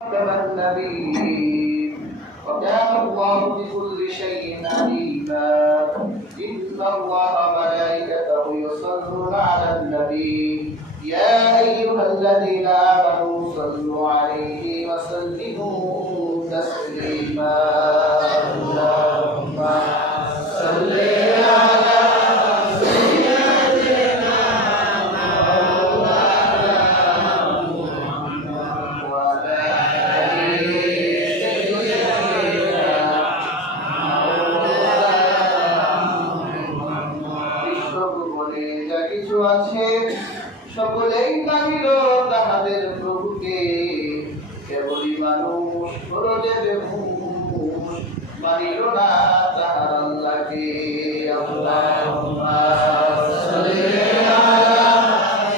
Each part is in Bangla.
النبي وكان الله بكل شيء عليما إن الله وملائكته يصلون على النبي يا أيها الذين آمنوا صلوا عليه وسلموا تسليما اللهم صل على সকলেই মানিল তাহাদের প্রভুকে কেবলই মানুষ মানিল না তাহার আল্লাহকে আল্লাহুম্মা সাল্লি আলা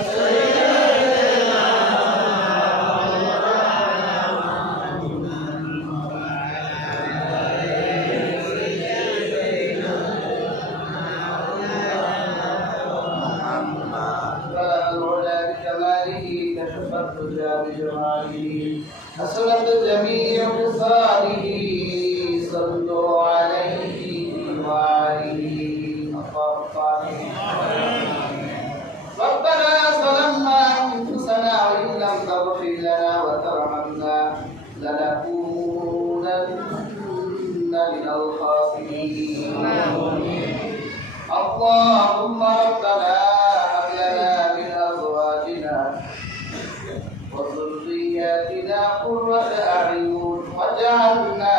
সাইয়্যিদিনা حسنت جميع خصاله صلوا عليه وعليه ربنا ظلمنا انفسنا وان لم تغفر لنا وترحمنا لنكونن من الخاسرين اللهم ربنا هب لنا من ازواجنا وذرياتنا قرة أعين واجعلنا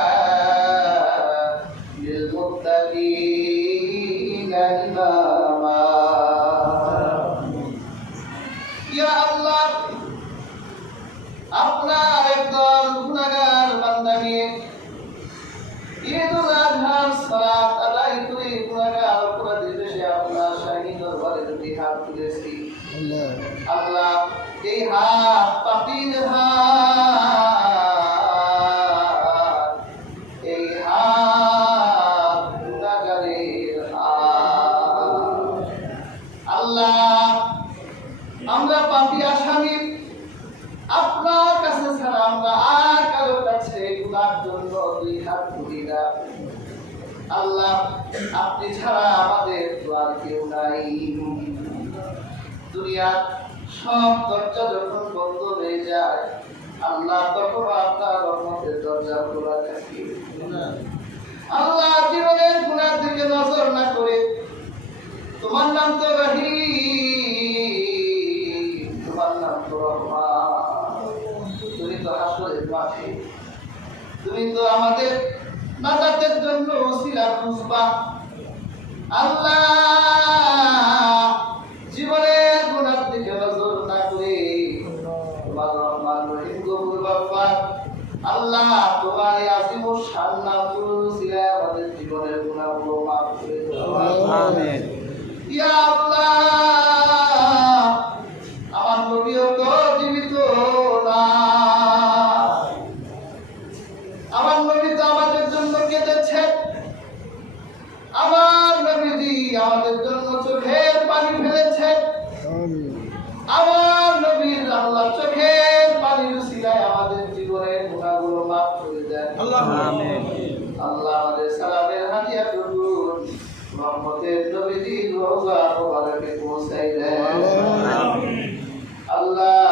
للمتقين إماما يا الله আপনার একদল গুনাহগার বান্দা নিয়ে ঈদুল আজহার সালাত আদায় করে গুনাহগার অপরাধী দেশে আপনার শাহী দরবারে দুটি হাত তুলেছি আল্লাহ এই হাত পাপীর হাত এই হাত গুনাহগারের হাত আল্লাহ আমরা পাপী আসামি আপনার কাছে ছাড়া আমরা আর কারো কাছে গুনার জন্য দুই হাত তুলি না আল্লাহ আপনি ছাড়া আমাদের তো আর কেউ নাই দুনিয়া সব দরজা যখন বন্ধ হয়ে যায় আল্লাহ তখন আপনার রহমতের দরজা খোলা থাকে আল্লাহ জীবনের গুনার দিকে নজর না করে তোমার নাম তো রহিম তোমার নাম তো রহমান তুমি তো হাসরের মাঠে তুমি তো আমাদের নাজাতের জন্য ওসিলা খুঁজবা আল্লাহ জীবনের গুনার দিকে নজর না করে তোমার রহমান রহিম গফুর গফফার আল্লাহ তোমার এই আজিম ও শান নামগুলো ওসিলা আমাদের জীবনের গুনাহগুলো মাফ করে দাও আমিন ইয়া আল্লাহ আমার নবীও তো জীবিত না আমার নবী তো আমাদের জন্য কেঁদেছে আমার নবীজি আমাদের জন্য চোখের পানি ফেলেছে আমার নবীর আল্লাহ চোখের পানির উসিলায় আমাদের জীবনের গুনাহগুলো মাফ করে দেন আমিন আল্লাহ আমাদের সালামের হাদিয়া করুন রহমতের নবীজির রওজা মোবারকে পৌঁছাই দেন আমিন আল্লাহ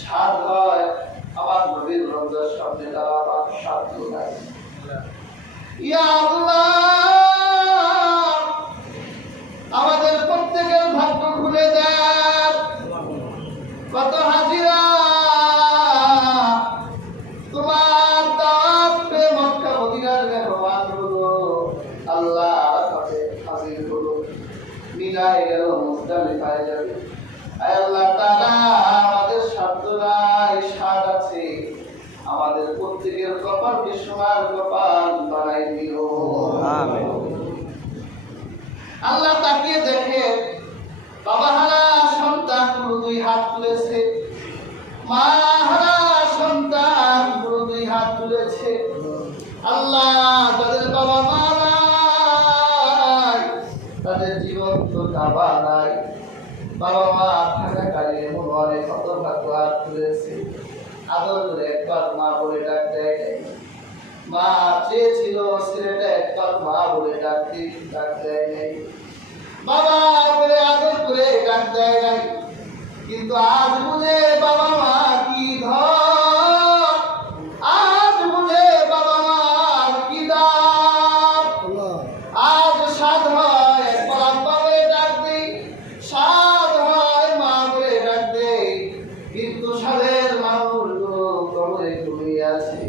সাদ হয় আমার নবীর রওজার সামনে দাঁড়াবার সাধ্য নাই ইয়া আল্লাহ আমাদের প্রত্যেকের ভাগ্য খুলে দেন কত হাজিরা তোমার দাওয়াত পে মক্কা মদিনার মেহমান হলো আল্লাহ আরাফাতে হাজির হলো মিনায় গেল মুজদালিফায় যাবে আয় আল্লাহ তাআলা আমাদের সাধ্য নাই স্বাদ আছে আমাদের প্রত্যেকের কপালকে সোনার কপাল বানাই দিও আমিন আল্লাহ তাকিয়ে দেখে বাবা হারা সন্তান পুরো দুই হাত তুলেছে মা হারা সন্তান পুরো দুই হাত তুলেছে আল্লাহ তাদের বাবা মা নাই তাদের জীবন তো কাবা নাই বাবা মা থাকাকালীন এমন অনেক হতভাগ্য হাত তুলেছে আদর করে একবার মা মা চেয়েছিল ছেলেটা একবার মা বলে ডাক দেয় নাই, বাবা বলে আদর করে ডাক দেয় নাই। কিন্তু আজ বুঝে বাবা মা কি ধর, আজ বুঝে বাবা মার কি দাম। আজ সাধ হয় একবার আব্বা বলে ডাক দেই, সাধ হয় মা বলে ডাক দেই, কিন্তু সাধের মানুষগুলো কবরে ঘুমিয়ে আছে।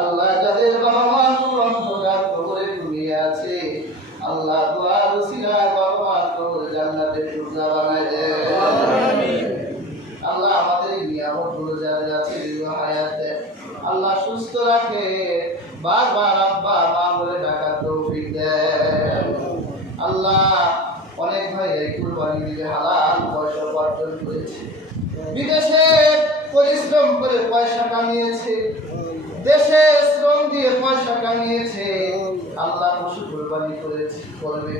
আল্লাহ যাদের বাবা মা অন্ধকার কবরে ঘুমিয়ে আছে, আল্লাহ দুআর উসিলায় বাবা মা কবরে জান্নাতের টুকরা বানায় দেয়। আল্লাহ আমাদের নিয়ামতগুলো যাদের আছে দীর্ঘ হায়াত দেয়, আল্লাহ সুস্থ রাখে, বারবার আব্বা মা বলে ডাকার তৌফিক দেয়। আল্লাহ অনেক ভাই এই কুরবানি দিয়ে হালাল পয়সা উপার্জন করেছে, বিদেশে পরিশ্রম করে পয়সা কামিয়েছে, দেশে শ্রম দিয়ে পয়সা কামিয়েছে। আল্লাহ পশু কুরবানি করবে।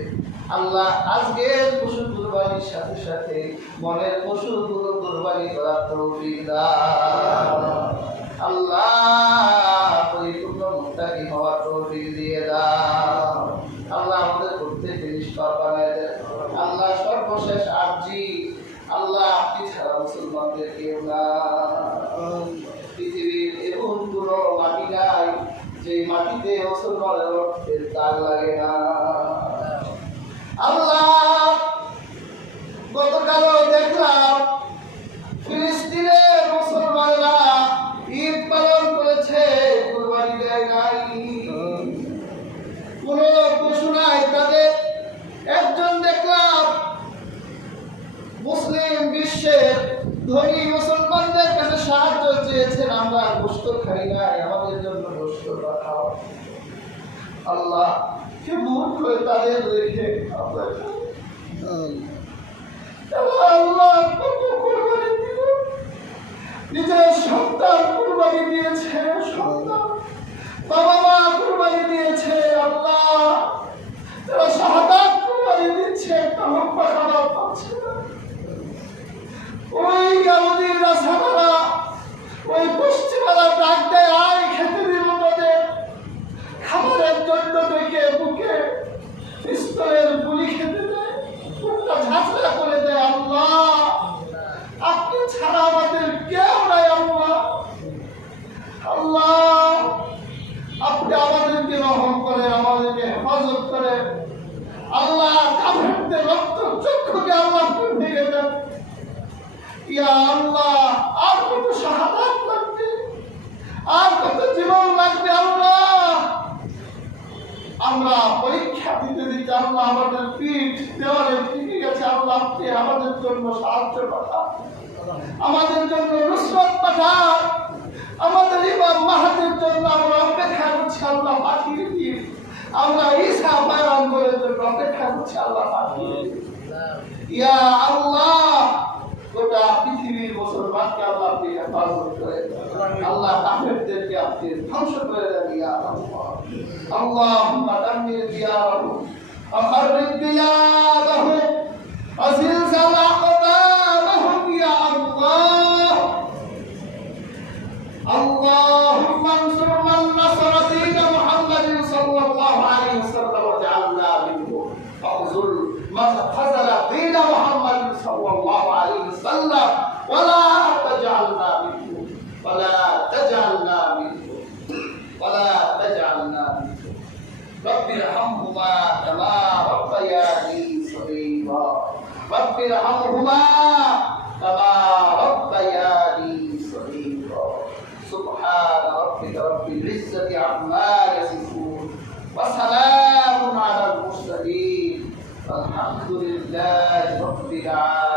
আল্লাহ আজকের পশু কুরবানির সাথে সাথে মনের পশুগুলো কুরবানি করার তৌফিক দাও। আল্লাহ পরিপূর্ণ মুত্তাকি হওয়ার তৌফিক দিয়ে দাও। আল্লাহ আমাদের প্রত্যেককে নিষ্পাপ বানায় দেন। আল্লাহ সর্বশেষ আরজি, আল্লাহ আপনি ছাড়া মুসলমানদের কেউ না। পৃথিবীর এমন কোনো মাটি নাই যে মাটিতে মুসলমানের রক্তের দাগ লাগে না। আল্লাহ গতকালও দেখলাম ফিলিস্তিনের মুসলমানরা ঈদ পালন করেছে, কুরবানি দেয় নাই, কোন পশু নাই তাদের। একজন দেখলাম মুসলিম বিশ্বের ধনী মুসলমানদের কাছে সাহায্য চেয়েছেন, আমরা গোশত খাই নাই, আমাদের জন্য গোশত পাঠাও। আল্লাহ কে মূর্খ হয়ে তাদের রেখে আল্লাহ কত কুরবানি দিল, নিজের সন্তান কুরবানি দিয়েছে, সন্তান বাবা মা কুরবানি দিয়েছে। আল্লাহ তারা শাহাদাত কুরবানি দিচ্ছে, তাহলে খাবার পাচ্ছে না। ওই ইয়াহুদীর রাসারা, ওই পশ্চিমারা ডাক দেয়, আয় খেতে দিব তাদের, খাবারের জন্য ডেকে বুকে পিস্তলের গুলি খেতে দেয়, বুকটা ঝাঁঝরা করে দেয়। আল্লাহ আপনি ছাড়া আমাদের কেউ নাই। আল্লাহ আল্লাহ আপনি আমাদেরকে রহম করেন, আমাদেরকে হেফাজত করেন। আল্লাহ কাফেরদের রক্ত চক্ষুকে আল্লাহ ভেঙে দেন। ইয়া আল্লাহ আর কত শাহাদাত লাগবে, আর কত জীবন লাগবে। আল্লাহ আমরা পরীক্ষা দিতে দিতে আল্লাহ আমাদের পিঠ দেওয়ালে টিকে গেছে। আল্লাহ আপনি আমাদের জন্য সাহায্য পাঠান, আমাদের জন্য নুসরত পাঠান, আমাদের ইমাম মাহাদির জন্য আমরা অপেক্ষা করছি। আল্লাহ পাঠিয়ে দিন, আমরা ঈসা পয়গম্বরের জন্য অপেক্ষা করছি। আল্লাহ পাঠিয়ে দিন। ইয়া আল্লাহ গোটা পৃথিবীর মুসলমানকে আল্লাহ আপনি হেফাজত করে, আল্লাহ কাফেরদেরকে আপনি ধ্বংস করে দেন। ইয়া আল্লাহ আল্লাহুম্মা দাম্মির দিয়ারাহুম আখরিজ দিয়ারাহুম আজিলজাল আকদারহুম। ইয়া আল্লাহ আল্লাহুম্মা আনসুর মান নাসারা দীন মুহাম্মাদিন সাল্লাল্লাহু আলাইহি ওয়াসাল্লাম ওয়াজআলনা মিনহু আযুল মান ফাযালা দীন মুহাম্মাদিন সাল্লাল্লাহু আলাইহি ওয়াসাল্লাম ওয়ালা তাজআলনা মিনহু ওয়ালা তাজআলনা মিনহু ওয়ালা তাজআলনা মিনহু রব্বিরহামহুমা কামা রাব্বায়ানি সগীরা রব্বিরহামহুমা কামা রাব্বায়ানি সগীরা সুবহান রাব্বিকা রাব্বিল ইজ্জাতি আম্মা ইয়াসিফুন ওয়া সালামুন আলাল মুরসালিন আলহামদুলিল্লাহি রাব্বিল আলামিন।